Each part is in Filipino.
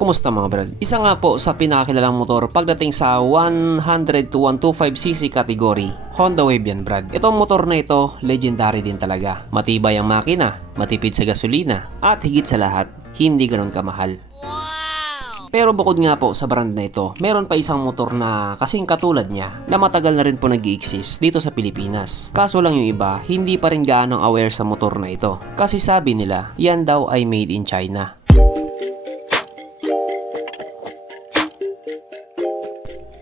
Kumusta mga brad? Isa nga po sa pinakakilalang motor pagdating sa 100 to 125cc category, Honda Wave yan brad. Itong motor na ito, legendary din talaga. Matibay ang makina, matipid sa gasolina, at higit sa lahat, hindi ganoon kamahal. Pero bukod nga po sa brand na ito, meron pa isang motor na kasing katulad niya na matagal na rin po nag-i-exist dito sa Pilipinas. Kaso lang yung iba, hindi pa rin gaanong aware sa motor na ito. Kasi sabi nila, yan daw ay made in China.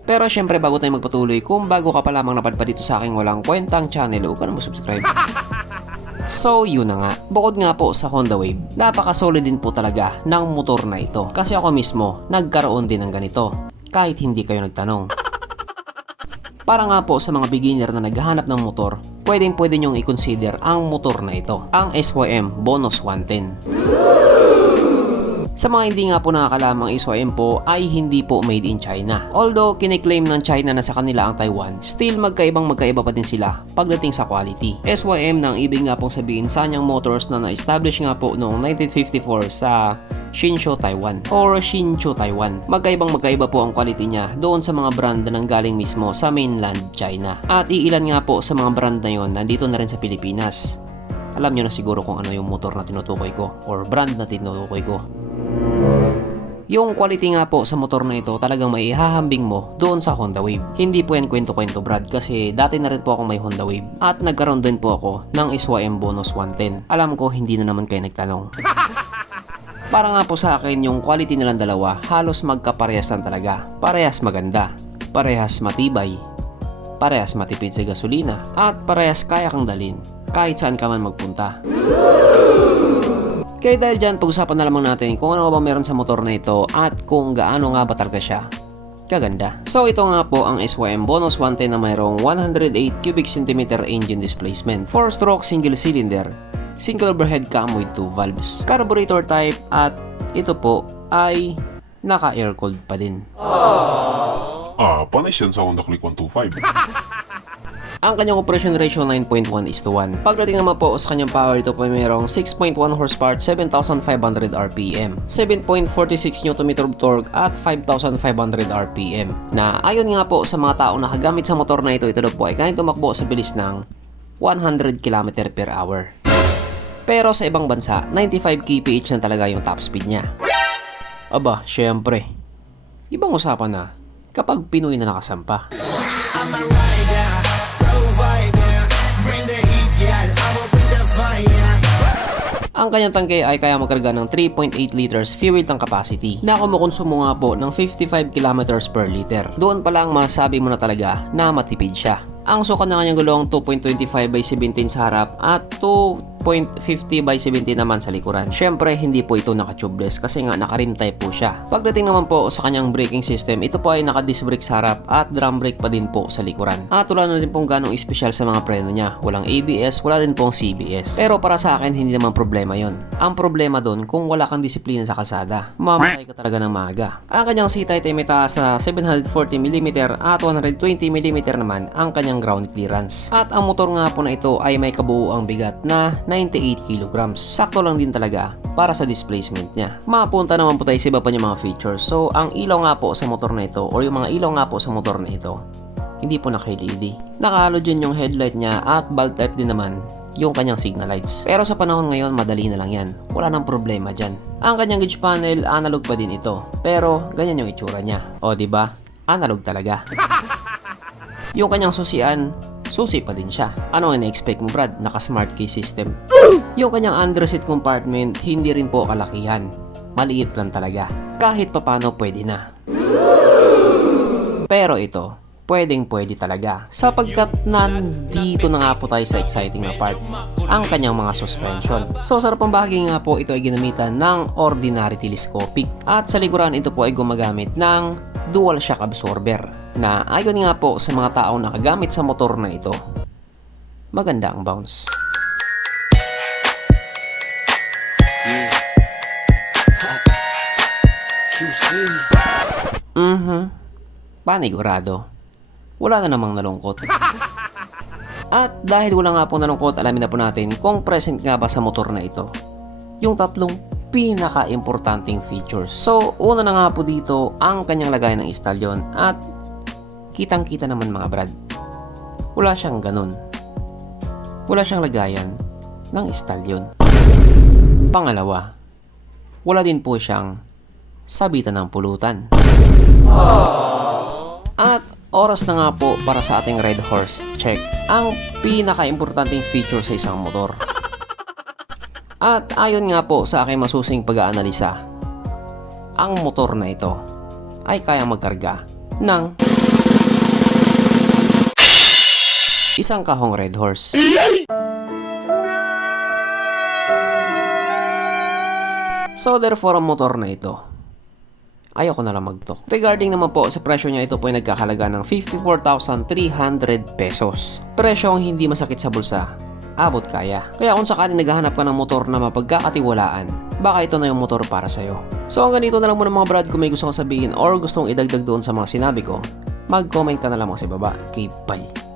Pero syempre bago tayo magpatuloy, kung bago ka pa lamang napadpad dito sa aking walang kwentang channel, huwag ka na mag-subscribe. So yun na nga, bukod nga po sa Honda Wave, napaka-solid din po talaga ng motor na ito. Kasi ako mismo, nagkaroon din ng ganito, kahit hindi kayo nagtanong. Para nga po sa mga beginner na naghahanap ng motor, pwede nyong i-consider ang motor na ito, ang SYM Bonus 110. Sa mga hindi nga po nakakalamang, SYM po ay hindi po made in China. Although kiniklaim ng China na sa kanila ang Taiwan, still magkaiba pa din sila pagdating sa quality. SYM nang ibig nga pong sabihin Sanyang Motors na na-establish nga po noong 1954 sa Hsinchu, Taiwan or Hsinchu, Taiwan. Magkaiba po ang quality niya doon sa mga brand na nanggaling mismo sa mainland China. At iilan nga po sa mga brand na yon nandito na rin sa Pilipinas. Alam nyo na siguro kung ano yung motor na tinutukoy ko or brand na tinutukoy ko. Yung quality nga po sa motor na ito talagang maihahambing mo doon sa Honda Wave. Hindi po yan kwento-kwento brad kasi dati na rin po ako may Honda Wave at nagkaroon din po ako ng SYM Bonus 110. Alam ko hindi na naman kayo nagtanong. Para nga po sa akin yung quality nilang dalawa halos magkaparehas lang talaga. Parehas maganda, parehas matibay, parehas matipid sa gasolina at parehas kaya kang dalhin kahit saan ka man magpunta. Kaya dahil dyan, pag-usapan na lamang natin kung ano ba meron sa motor na ito at kung gaano nga ba talaga siya kaganda. So ito nga po ang SYM Bonus 110 na mayroong 108 cubic centimeter engine displacement, 4-stroke single cylinder, single overhead cam with 2 valves, carburetor type, at ito po ay naka-air cooled pa din. Panis yan sa Honda Click 125. Ang kanyang operation ratio 9.1:1. Pagdating naman po sa kanyang power, ito po ay mayroong 6.1 horsepower at 7,500 RPM, 7.46 Nm torque at 5,500 RPM. Na ayon nga po sa mga tao na nakagamit sa motor na ito daw po ay kayang tumakbo sa bilis ng 100 km/h. Pero sa ibang bansa, 95 kph na talaga yung top speed niya. Aba, syempre, ibang usapan na kapag Pinoy na nakasampa. Ang kanyang tangke ay kaya magkarga ng 3.8 liters fuel tank capacity na kumukonsumo nga po ng 55 kilometers per liter. Doon pa lang masasabi mo na talaga na matipid siya. Ang sukat ng kanyang gulong 2.25/17 sa harap at 2.50/17 naman sa likuran. Syempre hindi po ito naka-tubeless kasi nga naka-rim type po siya. Pagdating naman po sa kanyang braking system, ito po ay naka-disc brake sa harap at drum brake pa din po sa likuran. At wala na din pong ganong espesyal sa mga preno niya. Walang ABS, wala din pong CBS. Pero para sa akin hindi naman problema yon. Ang problema doon kung wala kang disiplina sa kalsada. Mamatay ka talaga ng maaga. Ang kanyang seat height ay may taas sa 740mm at 120mm naman ang kanyang ground clearance. At ang motor nga po na ito ay may kabuuang bigat na 98 kg. Sakto lang din talaga para sa displacement niya. Mapunta naman po tayo sa iba pa niyang mga features. So ang ilaw nga po sa motor na ito o yung mga ilaw nga po sa motor na ito, hindi po naka-LED. Naka-halogen yung headlight niya at bulb type din naman yung kanyang signal lights. Pero sa panahon ngayon, madali na lang yan. Wala nang problema dyan. Ang kanyang gauge panel, analog pa din ito. Pero ganyan yung itsura niya. O diba? Analog talaga. Yung kanyang susian, susi pa din siya. Ano ang na-expect mo brad? Naka-smart key system. Yung kanyang under seat compartment, hindi rin po kalakihan. Maliit lang talaga. Kahit papano pwede na. Pero ito, pwede talaga. Sapagkat nandito na nga po tayo sa exciting na part, ang kanyang mga suspension. So sa harapang bahagi nga po, ito ay ginamitan ng ordinary telescopic. At sa likuran, ito po ay gumagamit ng dual shock absorber. Na ayon nga po sa mga taong nakagamit sa motor na ito, maganda ang bounce. Panigurado. Wala na namang nalungkot. At dahil wala nga po nalungkot, alamin na po natin kung present nga ba sa motor na ito yung tatlong pinaka-importanting features. So, una na nga po dito ang kanyang lagayan ng stallion at kitang-kita naman mga brad. Wala siyang ganun. Wala siyang lagayan ng stallion. Pangalawa, wala din po siyang sabitan ng pulutan. At oras na nga po para sa ating Red Horse check ang pinaka-importanting feature sa isang motor. At ayon nga po sa aking masusing pag-aanalisa, ang motor na ito ay kayang magkarga ng isang kahong Red Horse. So therefore ang motor na ito, ayoko na lang magtok. Regarding naman po sa presyo niya, ito po ay nagkakalaga ng 54,300 pesos. Presyong hindi masakit sa bulsa, abot kaya. Kaya kung sakali naghahanap ka ng motor na mapagkakatiwalaan, baka ito na yung motor para sa'yo. So hanggang dito na lang muna mga brad. Kung may gusto kong sabihin or gustong idagdag doon sa mga sinabi ko, mag-comment ka na lamang sa baba. Okay, bye!